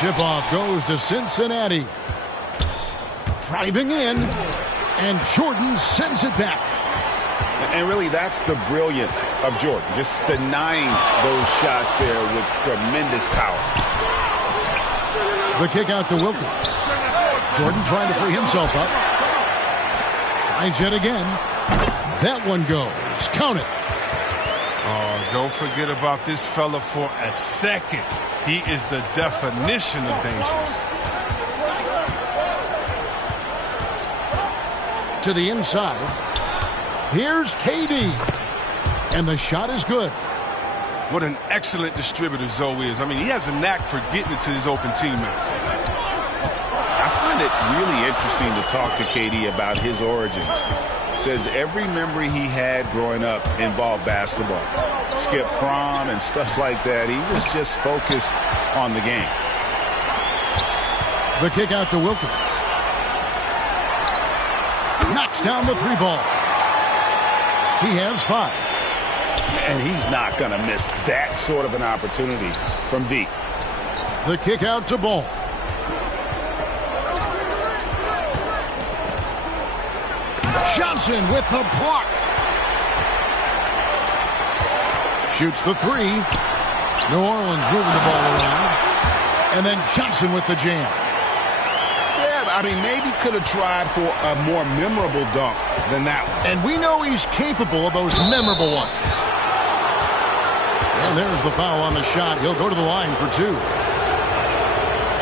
Tip-off goes to Cincinnati. Driving in, and Jordan sends it back. And really, that's the brilliance of Jordan, just denying those shots there with tremendous power. The kick out to Wilkins. Jordan trying to free himself up. Tries it again. That one goes. Count it. Oh, don't forget about this fella for a second. He is the definition of dangerous. To the inside. Here's KD. And the shot is good. What an excellent distributor Zoe is. I mean, he has a knack for getting it to his open teammates. I find it really interesting to talk to KD about his origins. Says every memory he had growing up involved basketball. Skip prom and stuff like that. He was just focused on the game. The kick out to Wilkins. Knocks down the three ball. He has 5. And he's not going to miss that sort of an opportunity from deep. The kick out to Ball. Johnson with the block. Shoots the 3. New Orleans moving the ball around. And then Johnson with the jam. I mean, maybe could have tried for a more memorable dunk than that one. And we know he's capable of those memorable ones. And there's the foul on the shot. He'll go to the line for 2.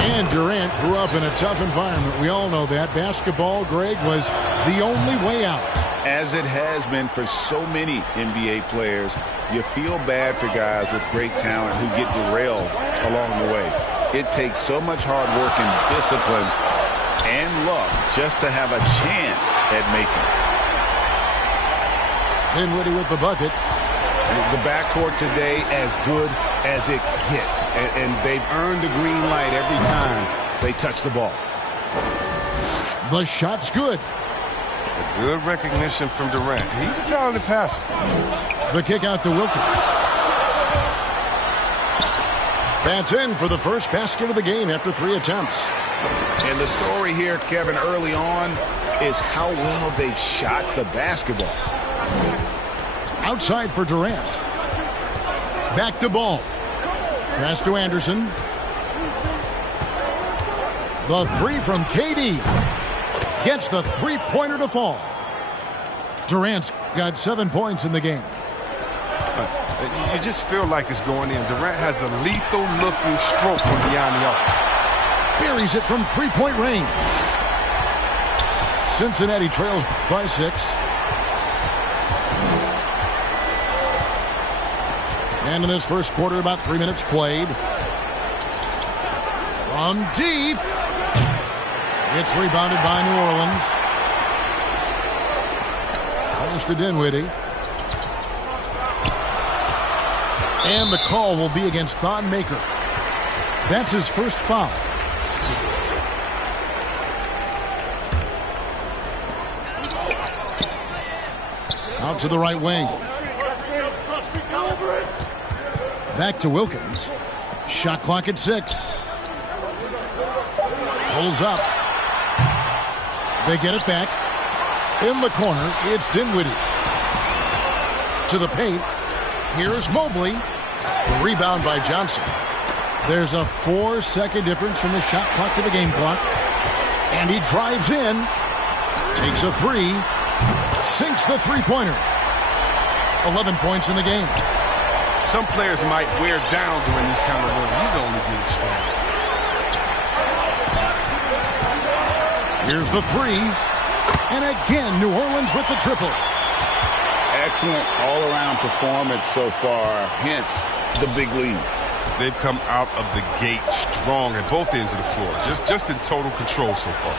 And Durant grew up in a tough environment. We all know that. Basketball, Greg, was the only way out. As it has been for so many NBA players, you feel bad for guys with great talent who get derailed along the way. It takes so much hard work and discipline and luck just to have a chance at making it. Dinwiddie with the bucket. The backcourt today as good as it gets. And they've earned the green light every time they touch the ball. The shot's good. A good recognition from Durant. He's a talented passer. The kick out to Wilkins. Bats in for the first basket of the game after 3 attempts. And the story here, Kevin, early on is how well they've shot the basketball. Outside for Durant. Back to Ball. Pass to Anderson. The 3 from KD. Gets the three-pointer to fall. Durant's got 7 points in the game. You just feel like it's going in. Durant has a lethal-looking stroke from beyond the arc. Buries it from three-point range. Cincinnati trails by 6. And in this first quarter, about 3 minutes played. From deep. It's rebounded by New Orleans. Pass to Dinwiddie. And the call will be against Thon Maker. That's his first foul. Out to the right wing. Back to Wilkins. Shot clock at 6. Pulls up. They get it back. In the corner, it's Dinwiddie. To the paint. Here's Mobley. The rebound by Johnson. There's a 4-second difference from the shot clock to the game clock. And he drives in. Takes a 3. Sinks the three-pointer. 11 points in the game. Some players might wear down during this kind of run. He's only getting strong. Here's the 3. And again, New Orleans with the triple. Excellent all-around performance so far, hence the big lead. They've come out of the gate strong at both ends of the floor, just in total control so far.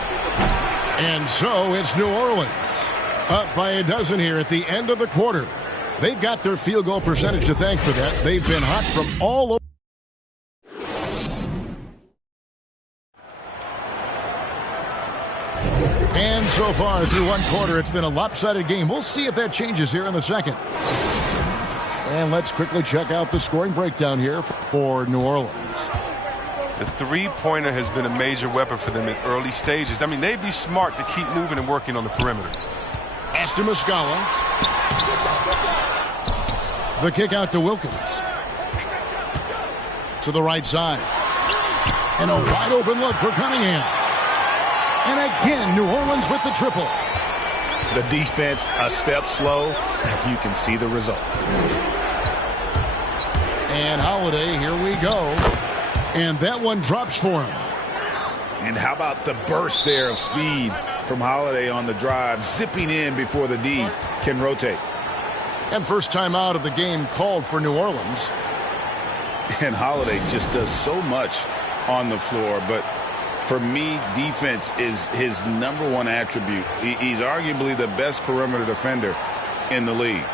And so it's New Orleans up by a dozen here at the end of the quarter. They've got their field goal percentage to thank for that. They've been hot from all over. And so far through one quarter, it's been a lopsided game. We'll see if that changes here in the second. And let's quickly check out the scoring breakdown here for New Orleans. The three-pointer has been a major weapon for them in early stages. I mean, they'd be smart to keep moving and working on the perimeter. Pass to Muscala. The kick out to Wilkins. To the right side. And a wide open look for Cunningham. And again, New Orleans with the triple. The defense a step slow, and you can see the results. And Holiday, here we go. And that one drops for him. And how about the burst there of speed from Holiday on the drive, zipping in before the D can rotate. And first time out of the game called for New Orleans. And Holiday just does so much on the floor, but for me, defense is his #1 attribute. He's arguably the best perimeter defender in the league.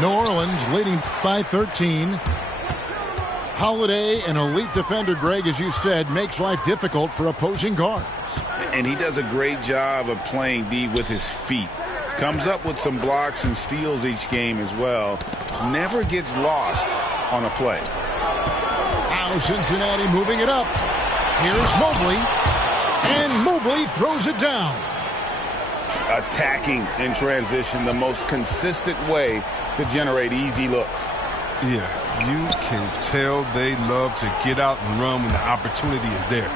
New Orleans leading by 13. Holiday, an elite defender, Greg, as you said, makes life difficult for opposing guards. And he does a great job of playing D with his feet. Comes up with some blocks and steals each game as well. Never gets lost on a play. Now Cincinnati moving it up. Here's Mobley. And Mobley throws it down. Attacking in transition, the most consistent way to generate easy looks. Yeah, you can tell they love to get out and run when the opportunity is there.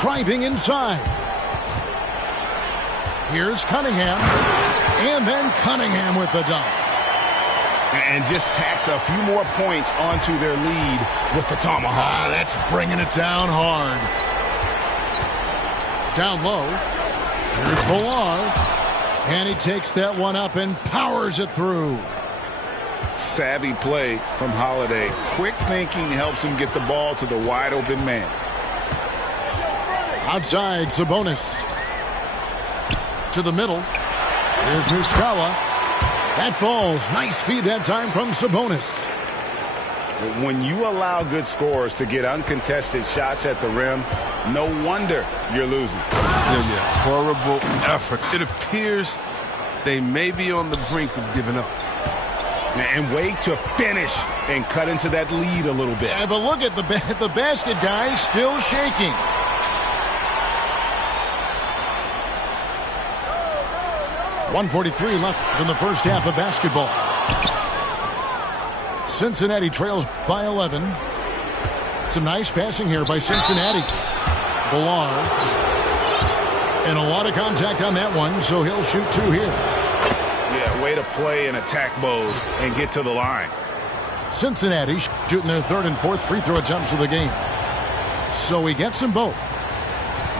Driving inside. Here's Cunningham. And then Cunningham with the dunk. And just tacks a few more points onto their lead with the tomahawk. That's bringing it down hard. Down low. Here's Ballard. And he takes that one up and powers it through. Savvy play from Holiday. Quick thinking helps him get the ball to the wide open man. Outside, Sabonis. To the middle. Here's Muscala. That falls. Nice speed that time from Sabonis. When you allow good scorers to get uncontested shots at the rim, no wonder you're losing. Yeah. Horrible effort. It appears they may be on the brink of giving up. And wait to finish and cut into that lead a little bit. Yeah, but look at the basket guy still shaking. .143 left in the first half of basketball. Cincinnati trails by 11. Some nice passing here by Cincinnati. Ballard. And a lot of contact on that one, so he'll shoot two here. Yeah, way to play in attack mode and get to the line. Cincinnati shooting their third and fourth free throw attempts of the game. So he gets them both.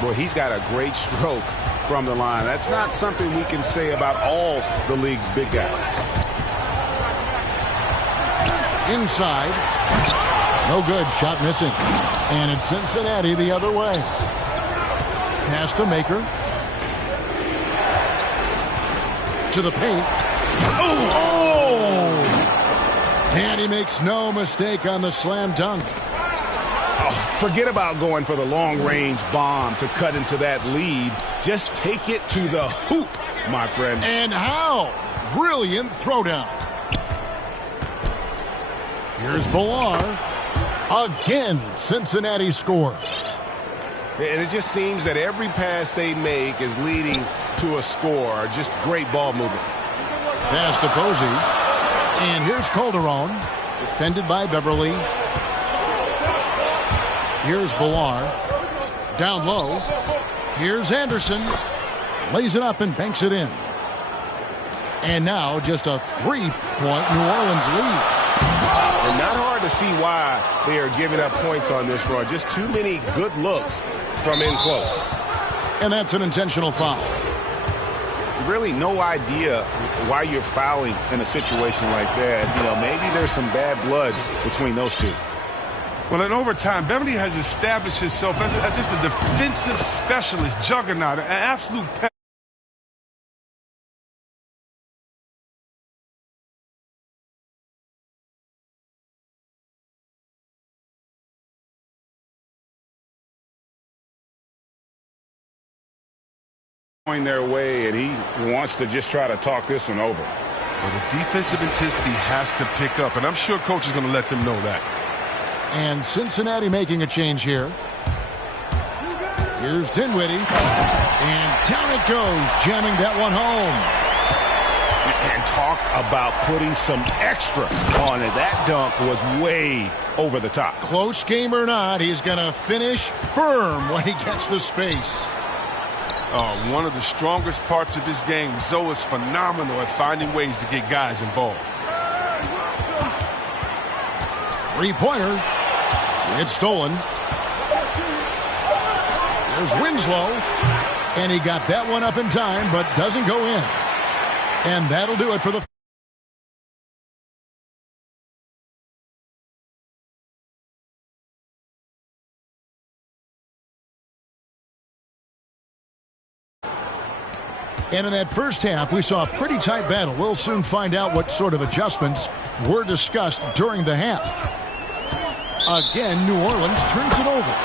Boy, he's got a great stroke from the line. That's not something we can say about all the league's big guys. Inside. No good. Shot missing. And it's Cincinnati the other way. Pass to Maker. To the paint. Oh! And he makes no mistake on the slam dunk. Oh, forget about going for the long-range bomb to cut into that lead. Just take it to the hoop, my friend. And how? Brilliant throwdown. Here's Ballard. Again, Cincinnati scores. And it just seems that every pass they make is leading to a score. Just great ball movement. Pass to Posey. And here's Calderon. Defended by Beverly. Here's Ballard. Down low. Here's Anderson. Lays it up and banks it in. And now just a 3-point New Orleans lead. And not hard to see why they are giving up points on this run. Just too many good looks from in close. And that's an intentional foul. Really no idea why you're fouling in a situation like that. You know, maybe there's some bad blood between those two. Well, in overtime, Beverly has established himself as just a defensive specialist, juggernaut, an absolute going their way, and he wants to just try to talk this one over. Well, the defensive intensity has to pick up, and I'm sure coach is going to let them know that. And Cincinnati making a change here. Here's Dinwiddie. And down it goes, jamming that one home. And talk about putting some extra on it. That dunk was way over the top. Close game or not, he's going to finish firm when he gets the space. One of the strongest parts of this game, Zoe is phenomenal at finding ways to get guys involved. Three-pointer. It's stolen. There's Winslow. And he got that one up in time, but doesn't go in. And that'll do it for the... And in that first half, we saw a pretty tight battle. We'll soon find out what sort of adjustments were discussed during the half. Again, New Orleans turns it over.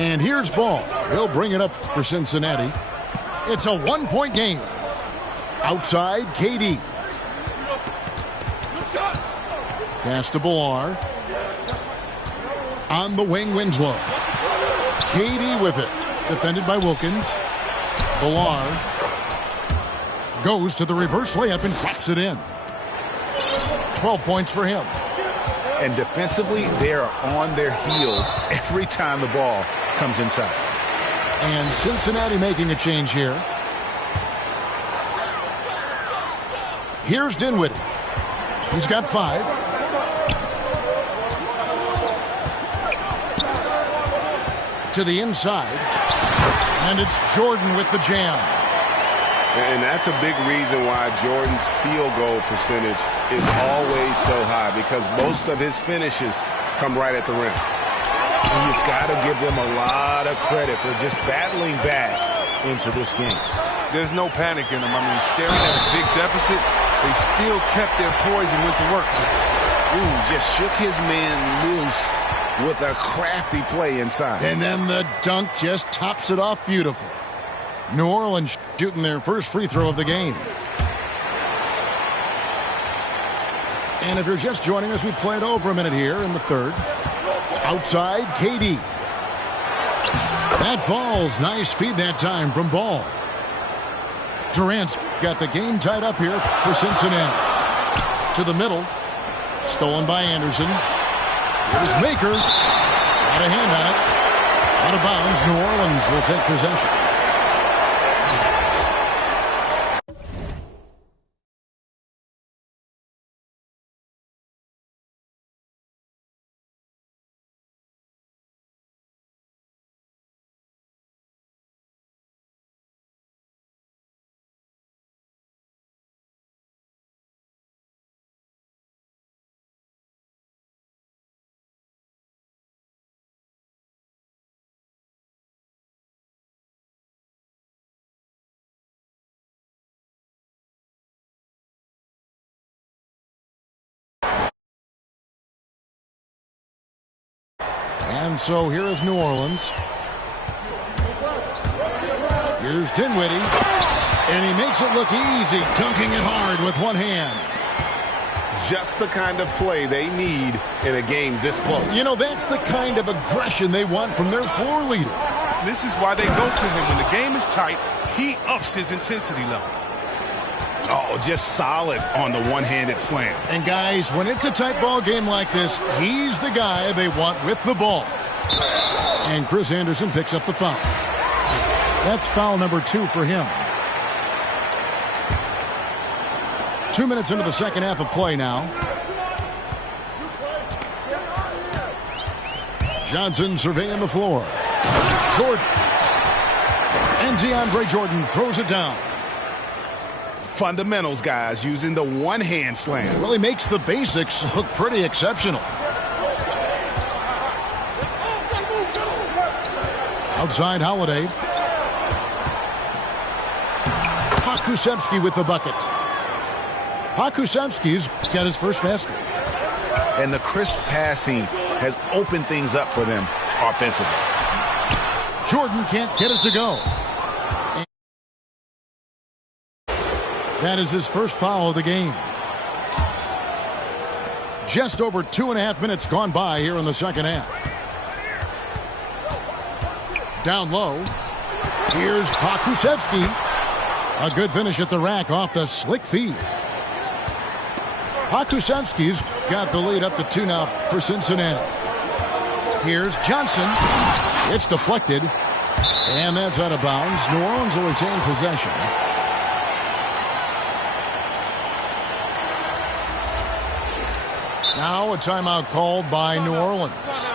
And here's Ball. He'll bring it up for Cincinnati. It's a one-point game. Outside, KD. Pass to Billar. On the wing, Winslow. KD with it. Defended by Wilkins. Billar goes to the reverse layup and drops it in. 12 points for him. And defensively, they are on their heels every time the ball comes inside. And Cincinnati making a change here. Here's Dinwiddie. He's got 5. To the inside. And it's Jordan with the jam. And that's a big reason why Jordan's field goal percentage is always so high, because most of his finishes come right at the rim. And you've got to give them a lot of credit for just battling back into this game. There's no panic in them. I mean, staring at a big deficit, they still kept their poise and went to work. Ooh, just shook his man loose with a crafty play inside. And then the dunk just tops it off beautifully. New Orleans shooting their first free throw of the game. And if you're just joining us, we played over a minute here in the third. Outside, KD. That falls. Nice feed that time from Ball. Durant's got the game tied up here for Cincinnati. To the middle. Stolen by Anderson. Here's Maker. Got a hand on it. Out of bounds. New Orleans will take possession. And so here is New Orleans. Here's Dinwiddie. And he makes it look easy, dunking it hard with one hand. Just the kind of play they need in a game this close. You know, that's the kind of aggression they want from their floor leader. This is why they go to him. When the game is tight, he ups his intensity level. Oh, just solid on the one-handed slam. And guys, when it's a tight ball game like this, he's the guy they want with the ball. And Chris Anderson picks up the foul. That's foul number 2 for him. 2 minutes into the second half of play now. Johnson surveying the floor. Jordan. And DeAndre Jordan throws it down. Fundamentals, guys, using the one-hand slam. Really makes the basics look pretty exceptional. Outside, Holiday. Pokusevski with the bucket. Pokusevski's got his first basket. and the crisp passing has opened things up for them offensively. Jordan can't get it to go. That is his first foul of the game. Just over 2.5 minutes gone by here in the second half. Down low. Here's Pokusevski. A good finish at the rack off the slick feed. Pokusevski's got the lead up to 2 now for Cincinnati. Here's Johnson. It's deflected. And that's out of bounds. New Orleans will retain possession. Now a timeout called by New Orleans.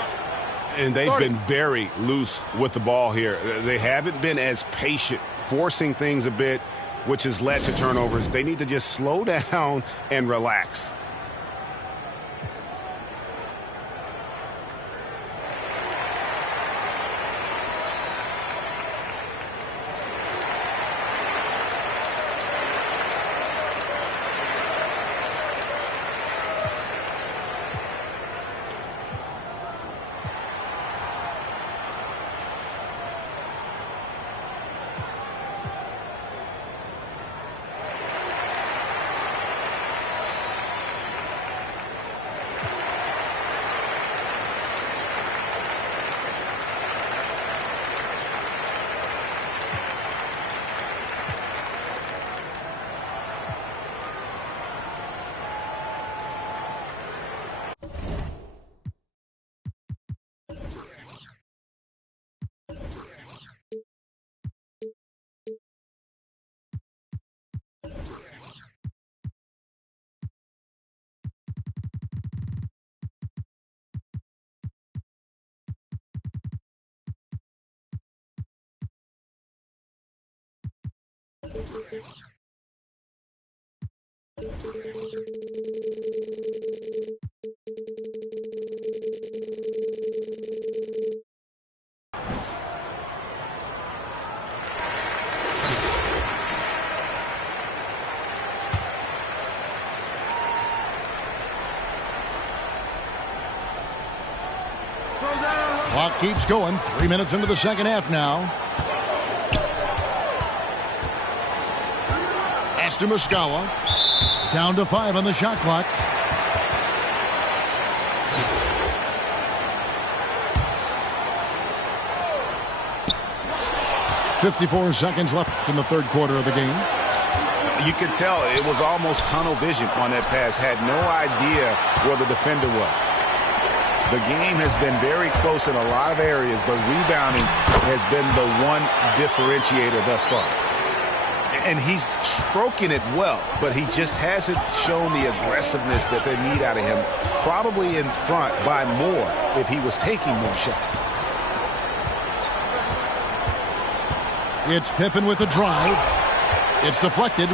And they've been very loose with the ball here. They haven't been as patient, forcing things a bit, which has led to turnovers. They need to just slow down and relax. Clock keeps going. 3 minutes into the second half now. Aston Muscawa down to 5 on the shot clock. .54 seconds left in the third quarter of the game. You could tell it was almost tunnel vision on that pass. Had no idea where the defender was. The game has been very close in a lot of areas, but rebounding has been the one differentiator thus far. And he's stroking it well, but he just hasn't shown the aggressiveness that they need out of him. Probably in front by more if he was taking more shots. It's Pippen with the drive. It's deflected.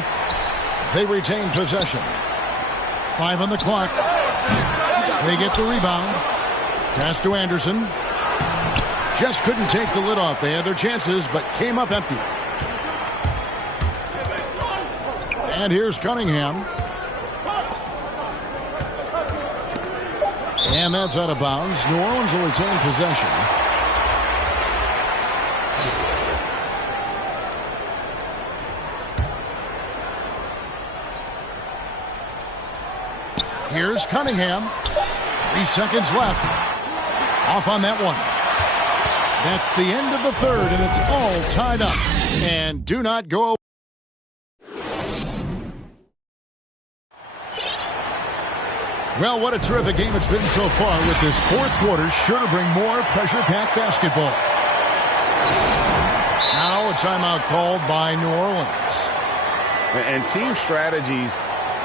They retain possession. 5 on the clock. They get the rebound. Pass to Anderson. Just couldn't take the lid off. They had their chances, but came up empty. And here's Cunningham. And that's out of bounds. New Orleans will retain possession. Here's Cunningham. 3 seconds left. Off on that one. That's the end of the third, and it's all tied up. And do not go away. Well, what a terrific game it's been so far, with this fourth quarter sure to bring more pressure-packed basketball. Now a timeout called by New Orleans. And team strategies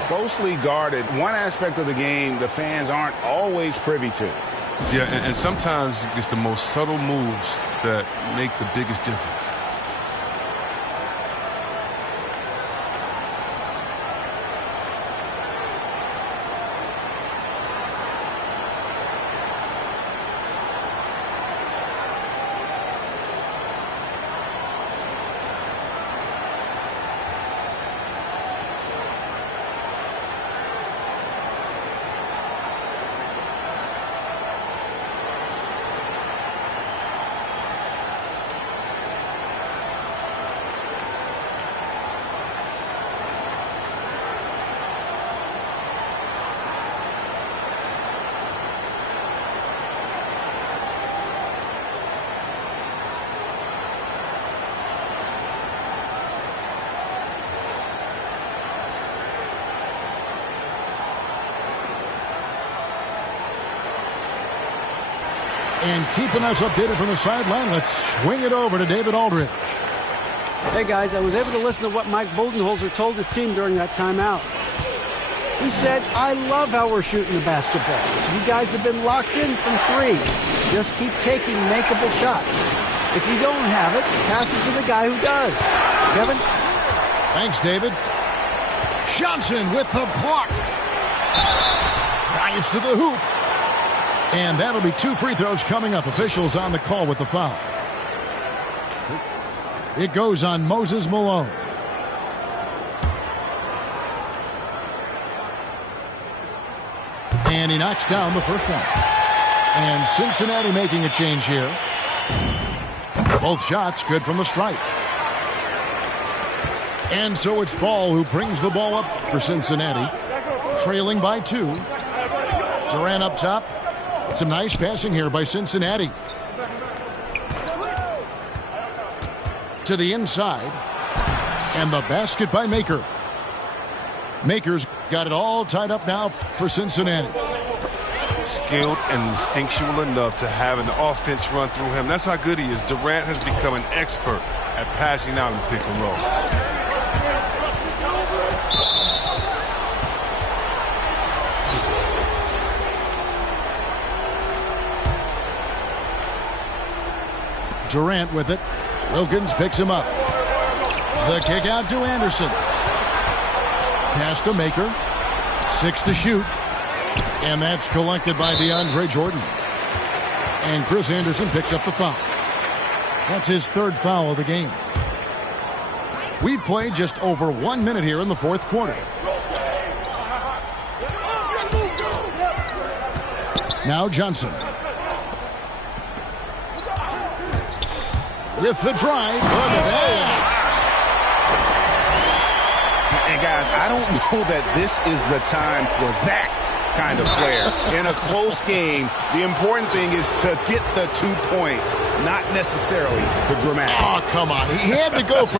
closely guarded. One aspect of the game the fans aren't always privy to. Yeah, and sometimes it's the most subtle moves that make the biggest difference. And keeping us updated from the sideline, let's swing it over to David Aldridge. Hey, guys, I was able to listen to what Mike Budenholzer told his team during that timeout. He said, I love how we're shooting the basketball. You guys have been locked in from three. Just keep taking makeable shots. If you don't have it, pass it to the guy who does. Kevin? Thanks, David. Johnson with the block. Drives to the hoop. And that'll be 2 free throws coming up. Officials on the call with the foul. It goes on Moses Malone. And he knocks down the first one. And Cincinnati making a change here. Both shots good from the stripe. And so it's Ball who brings the ball up for Cincinnati. Trailing by 2. Durant up top. Some nice passing here by Cincinnati. To the inside. And the basket by Maker. Maker's got it all tied up now for Cincinnati. Skilled and instinctual enough to have an offense run through him. That's how good he is. Durant has become an expert at passing out in pick and roll. Durant with it. Wilkins picks him up. The kick out to Anderson. Pass to Maker. 6 to shoot. And that's collected by DeAndre Jordan. And Chris Anderson picks up the foul. That's his 3rd foul of the game. We've played just over 1 minute here in the 4th quarter. Now Johnson. With the drive. Look at that. And guys, I don't know that this is the time for that kind of flair. In a close game, the important thing is to get the 2 points, not necessarily the dramatics. Oh, come on. He had to go for